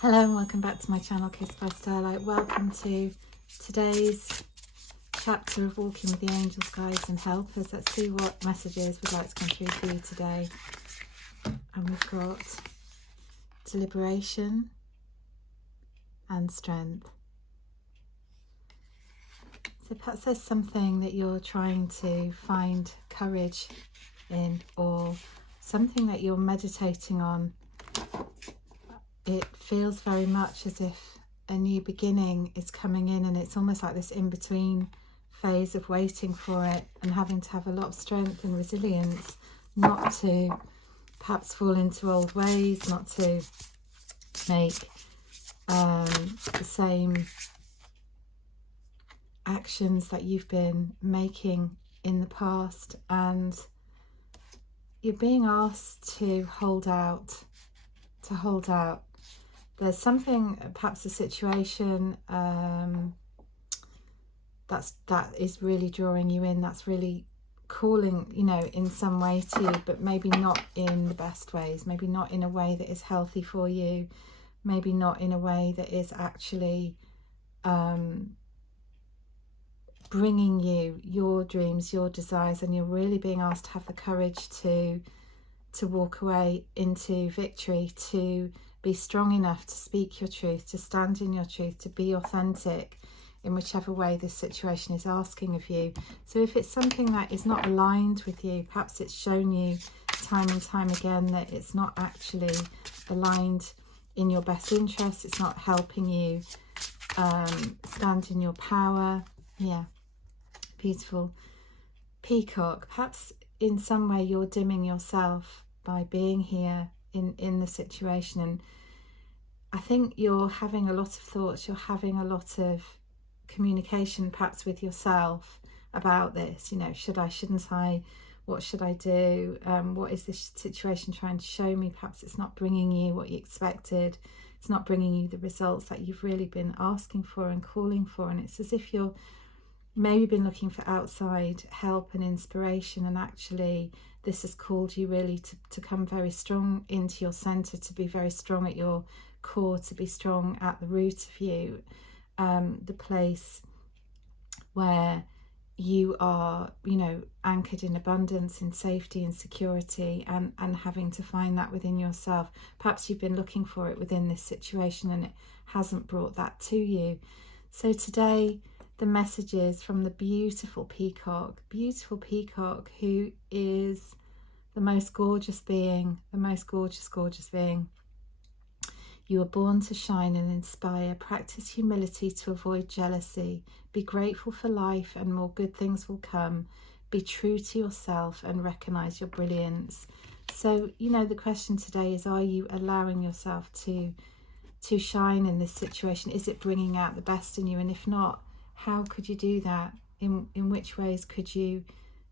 Hello and welcome back to my channel, Kissed by Starlight. Welcome to today's chapter of Walking with the Angels, Guides and Helpers. Let's see what messages would like to come through for you today. And we've got deliberation and strength. So perhaps there's something that you're trying to find courage in, or something that you're meditating on. It feels very much as if a new beginning is coming in, and it's almost like this in-between phase of waiting for it and having to have a lot of strength and resilience not to perhaps fall into old ways, not to make the same actions that you've been making in the past, and you're being asked to hold out. There's something, perhaps a situation that is really drawing you in, that's really calling, you know, in some way to you, but maybe not in the best ways, maybe not in a way that is healthy for you, maybe not in a way that is actually bringing you your dreams, your desires, and you're really being asked to have the courage to walk away into victory, to be strong enough to speak your truth, to stand in your truth, to be authentic in whichever way this situation is asking of you. So if it's something that is not aligned with you, perhaps it's shown you time and time again that it's not actually aligned in your best interest, it's not helping you stand in your power. Yeah, beautiful. Peacock, perhaps in some way you're dimming yourself by being here in the situation, and I think you're having a lot of thoughts, you're having a lot of communication perhaps with yourself about this, you know, should I, shouldn't I, what should I do, what is this situation trying to show me? Perhaps it's not bringing you what you expected, it's not bringing you the results that you've really been asking for and calling for, and it's as if you're maybe been looking for outside help and inspiration, and actually this has called you really to come very strong into your center, to be very strong at your core, to be strong at the root of you, the place where you are, you know, anchored in abundance, in safety and security, and having to find that within yourself. Perhaps you've been looking for it within this situation and it hasn't brought that to you. So today the message is from the beautiful peacock, who is the most gorgeous being, the most gorgeous being. You are born to shine and inspire. Practice humility to avoid jealousy. Be grateful for life and more good things will come. Be true to yourself and recognize your brilliance. So, you know, the question today is, are you allowing yourself to shine in this situation? Is it bringing out the best in you? And if not, how could you do that? In which ways could you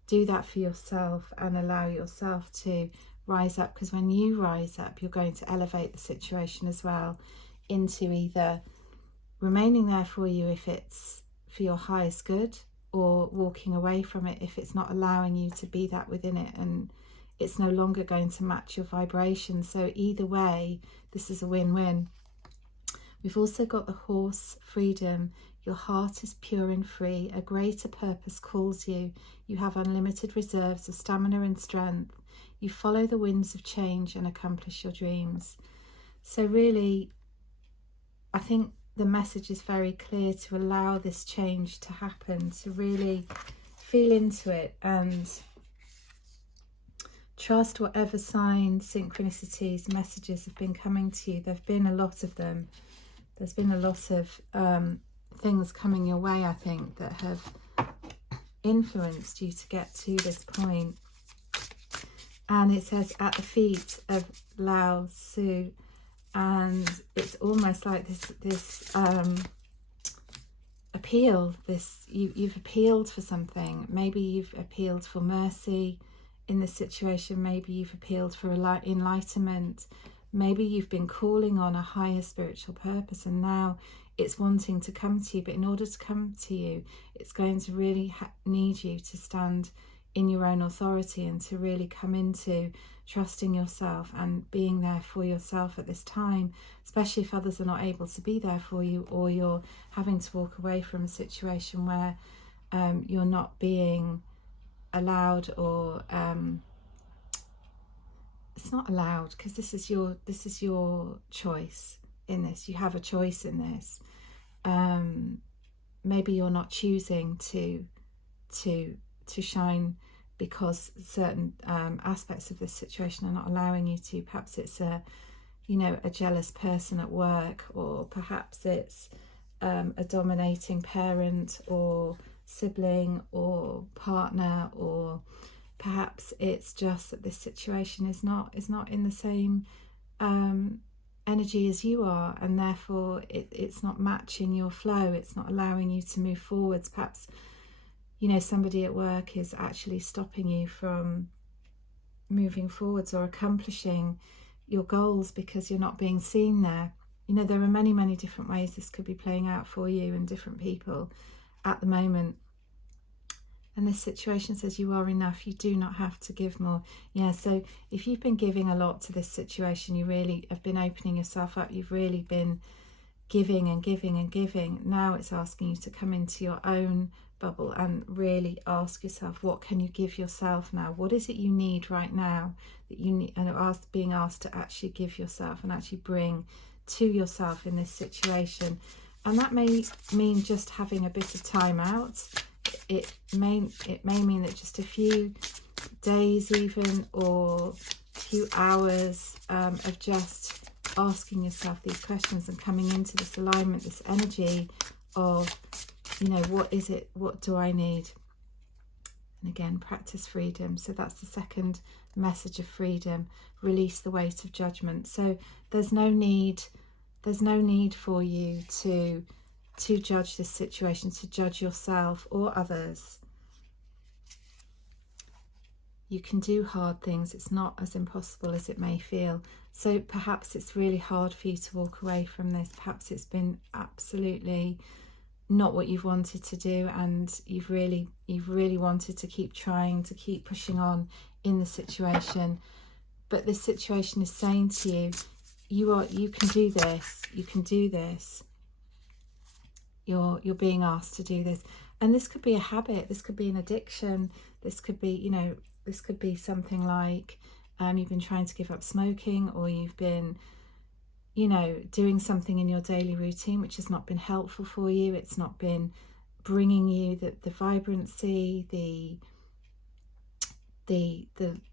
do that for yourself and allow yourself to rise up? Because when you rise up, you're going to elevate the situation as well into either remaining there for you if it's for your highest good, or walking away from it if it's not allowing you to be that within it and it's no longer going to match your vibration. So either way, this is a win-win. We've also got the horse, freedom. Your heart is pure and free. A greater purpose calls you. You have unlimited reserves of stamina and strength. You follow the winds of change and accomplish your dreams. So really, I think the message is very clear, to allow this change to happen, to really feel into it and trust whatever signs, synchronicities, messages have been coming to you. There have been a lot of them. There's been a lot of things coming your way, I think, that have influenced you to get to this point. And it says at the feet of Lao Tzu, and it's almost like this appeal. You've appealed for something. Maybe you've appealed for mercy in this situation. Maybe you've appealed for enlightenment. Maybe you've been calling on a higher spiritual purpose, and now it's wanting to come to you. But in order to come to you, it's going to really need you to stand in your own authority and to really come into trusting yourself and being there for yourself at this time, especially if others are not able to be there for you, or you're having to walk away from a situation where you're not being allowed, or it's not allowed, because this is your choice in this. You have a choice in this. Maybe you're not choosing to shine because certain aspects of this situation are not allowing you to. Perhaps it's a jealous person at work, or perhaps it's a dominating parent or sibling or partner, or perhaps it's just that this situation is not in the same energy as you are, and therefore it's not matching your flow. It's not allowing you to move forwards. Perhaps somebody at work is actually stopping you from moving forwards or accomplishing your goals because you're not being seen there. There are many different ways this could be playing out for you and different people at the moment. And this situation says you are enough. You do not have to give more. Yeah, so if you've been giving a lot to this situation, you really have been opening yourself up. You've really been giving and giving and giving. Now it's asking you to come into your own bubble and really ask yourself, what can you give yourself now? What is it you need right now that you need, and being asked to actually give yourself and actually bring to yourself in this situation. And that may mean just having a bit of time out. It may mean that just a few days even, or a few hours of just asking yourself these questions and coming into this alignment, this energy of, what is it? What do I need? And again, practice freedom. So that's the second message of freedom. Release the weight of judgment. So there's no need for you to judge this situation, to judge yourself or others. You can do hard things. It's not as impossible as it may feel. So perhaps it's really hard for you to walk away from this. Perhaps it's been absolutely not what you've wanted to do, and you've really wanted to keep trying, to keep pushing on in the situation. But this situation is saying to you, you can do this. You can do this. You're being asked to do this. And this could be a habit. This could be an addiction. This could be, this could be something like you've been trying to give up smoking, or you've been, doing something in your daily routine which has not been helpful for you. It's not been bringing you the vibrancy, the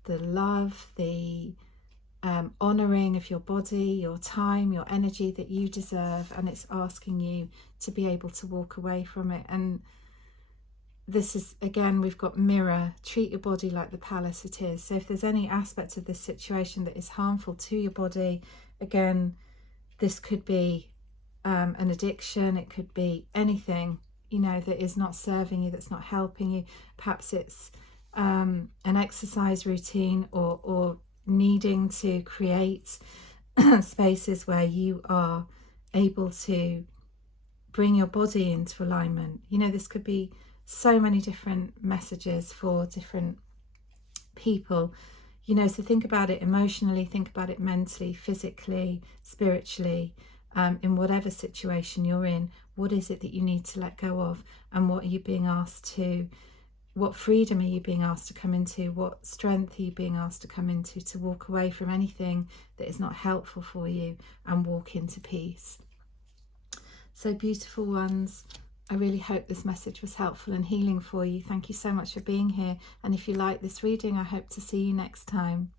love, the honouring of your body, your time, your energy that you deserve, and it's asking you to be able to walk away from it. And this is, again, we've got mirror, treat your body like the palace it is. So if there's any aspect of this situation that is harmful to your body, again, this could be an addiction, it could be anything, that is not serving you, that's not helping you. Perhaps it's an exercise routine, or needing to create spaces where you are able to bring your body into alignment. This could be so many different messages for different people. So think about it emotionally, think about it mentally, physically, spiritually, in whatever situation you're in. What is it that you need to let go of, and what are you being asked to, what freedom are you being asked to come into? What strength are you being asked to come into, to walk away from anything that is not helpful for you and walk into peace? So beautiful ones, I really hope this message was helpful and healing for you. Thank you so much for being here. And if you like this reading, I hope to see you next time.